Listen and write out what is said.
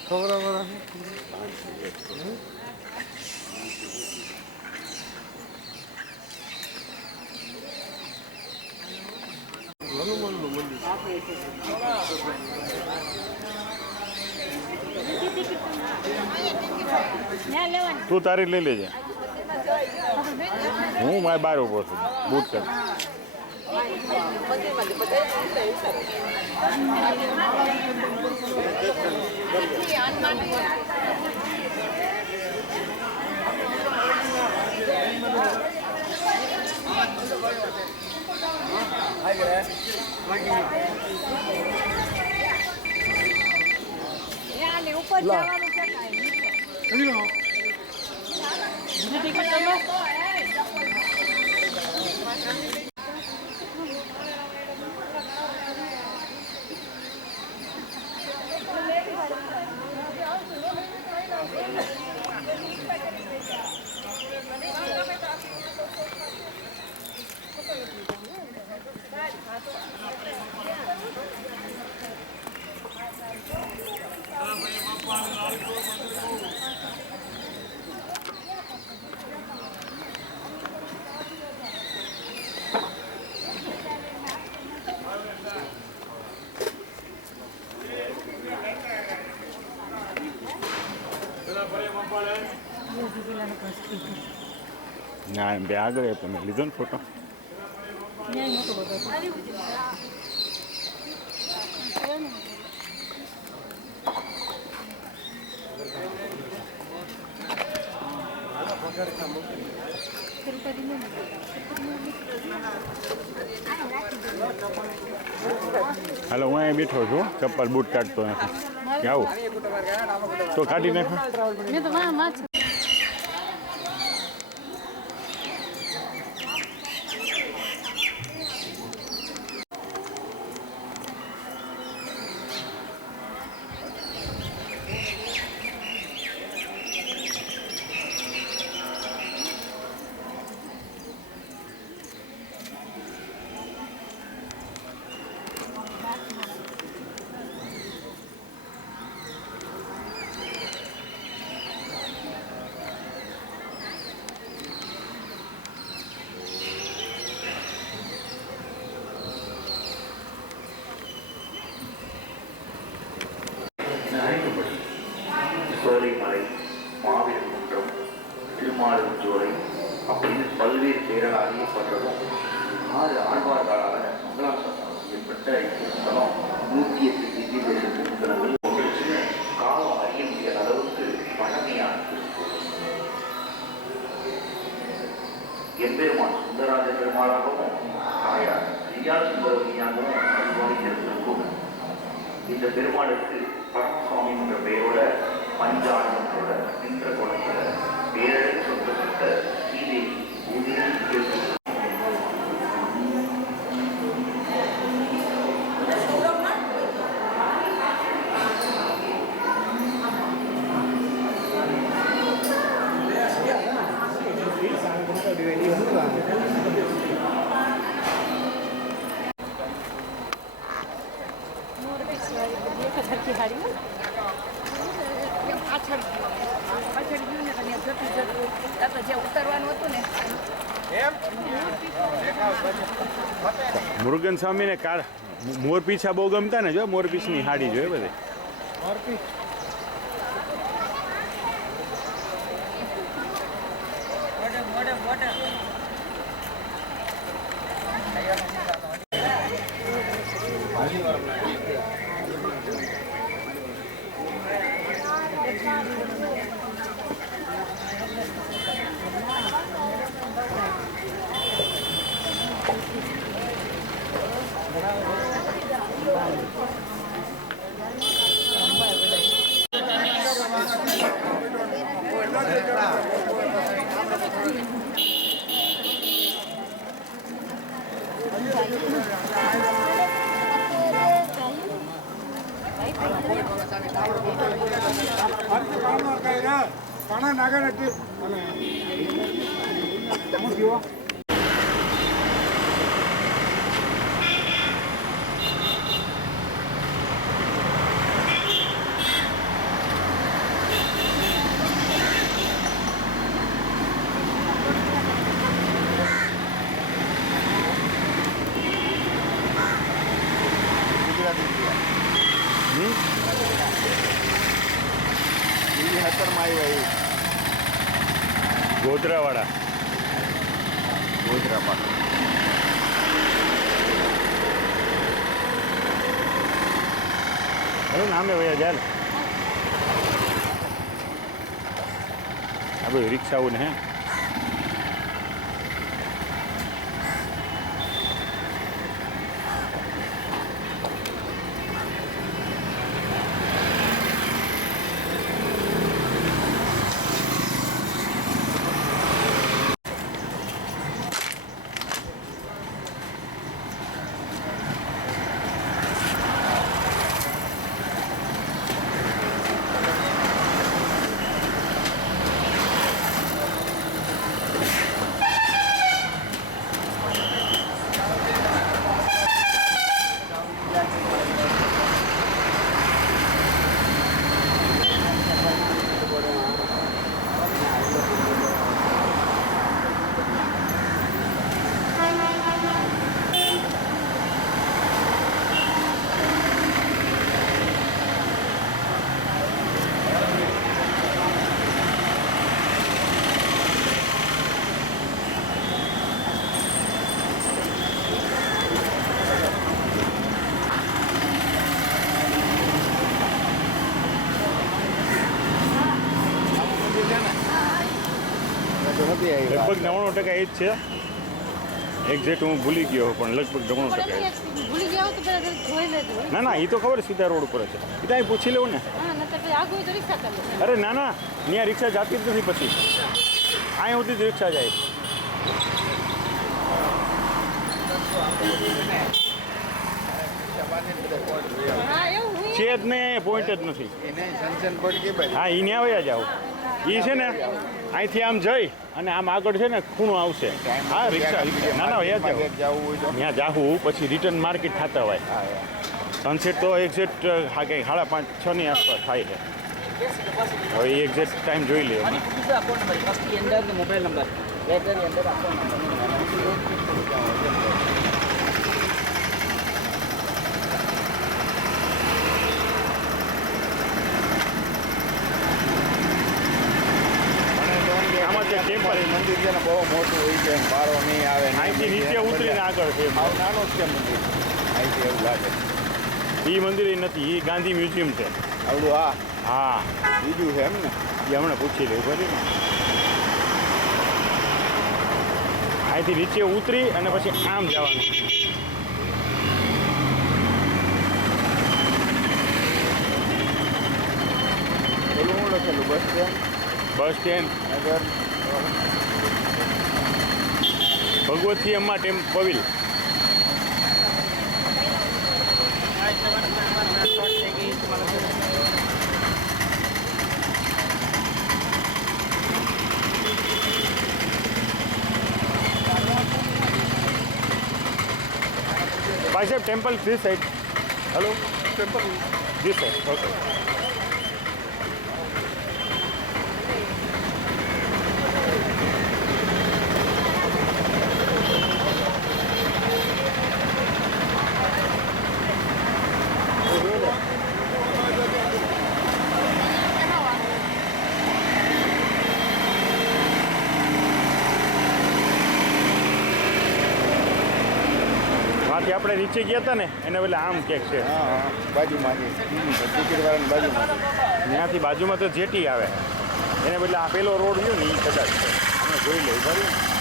ખબર હનુમાનનું મંદિર તું તારી લઈ લેજે હું મારે બહાર ઉભો છું બૂટ કર ઉપર જવાનું છે ના એમ બે આગળ તમે લીધો ને ફોટો હાલો હું અહીંયા બેઠો છું ચપ્પલ બૂટ કાઢતો નથી આવું તો કાઢી નાખો சோலைமலை மாவீரன் குன்றம் திருமாலிருஞ்சோலை அப்படின்னு பல்வேறு பெயரால் அறியப்படுறதும் 6 ஆழ்வார்களால் மங்களாசாசனம் செய்யப்பட்ட இந்த ஸ்தலம் 108 திவ்ய தேச திருத்தலங்கள் கொண்டிருச்சுன்னு காலம் அறிய முடியாத அளவுக்கு பழமையான திருக்கோவில். எம்பெருமான் சுந்தராஜ பெருமாளாகவும் தாயார் விஜயா சுந்தரமியாகவும் அறிவாளித்திருக்கும் இந்த பெருமாளுக்கு பரமசுவாமி என்ற பெயரோட பஞ்சானந்தோட நின்ற குளத்துல பேரழகு சொந்தப்பட்ட சீதை பூஜையில் મુરુગન સ્વામીને કાર મોરપીછા બહુ ગમતા ને જો મોરપીછની હાડી જોઈએ બધે ગોધરાવાળા ગોધરા પાસે હવે નામે વયા જાય આ બધું રિક્ષાઓ ને હે લગભગ 99% એ જ છે એક્ઝેક્ટ હું ભૂલી ગયો પણ લગભગ 99% ભૂલી ગયા તો પેલા જોઈ લેજો ના ના એ તો ખબર સીધા રોડ ઉપર છે એ ત્યાં પૂછી લેવું ને હા નતર પછી આગળ તો રિક્ષા કરી લે અરે ના ના ત્યાં રિક્ષા જાતી જ નથી પછી અહીંયા સુધી જ રિક્ષા જાય હા એવું હોય છે જ નહીં પોઈન્ટ જ નથી એને સનસન પડ કે ભાઈ હા એ ન્યા વયા જાઓ એ છે ને અહીંથી આમ જઈ અને આમ આગળ છે ને ખૂણો આવશે હા રિક્ષા ના ના વયા જાઓ જવું હોય તો ત્યાં જાવું પછી રિટર્ન માર્કેટ થતા હોય હા સનસેટ તો એક્ઝેક્ટ હા કંઈક 5:30-6 ની આસપાસ થાય છે હવે એ એક્ઝેક્ટ ટાઈમ જોઈ લે अकाउंट नंबर फर्स्ट की अंदर मोबाइल नंबर वेटर अंदर अकाउंट नंबर આમાં જે ટેમ્પલ મંદિર છે ને બહુ મોટું હોય છે મારો નહીં આવે ને અહીંથી નીચે ઉતરીને આગળ છે આવ નાનો જ છે મંદિર અહીંથી એવું લાગે એ મંદિર ય નથી એ ગાંધી મ્યુઝિયમ છે આવડું હા હા બીજું છે એમ ને એ હમણાં પૂછી લેવું બરાબર ને અહીંથી નીચે ઉતરી અને પછી આમ જવાનું પેલું હું લખેલું બસ સ્ટેન્ડ બસ સ્ટેન્ડ નગર ભગવતી અમ્મા પવિલ ભાઈ સાહેબ temple this side hello temple this side okay માંથી આપણે નીચે ગયા હતા ને એને પેલા આમ કેક છે હા હા બાજુમાંથી ટિકિટવાળાની બાજુમાંથી ત્યાંથી બાજુમાં તો જેટી આવે એને બદલે આ પેલો રોડ રહ્યો ને એ કદાચ છે અમે જોઈ લઈએ બરાબર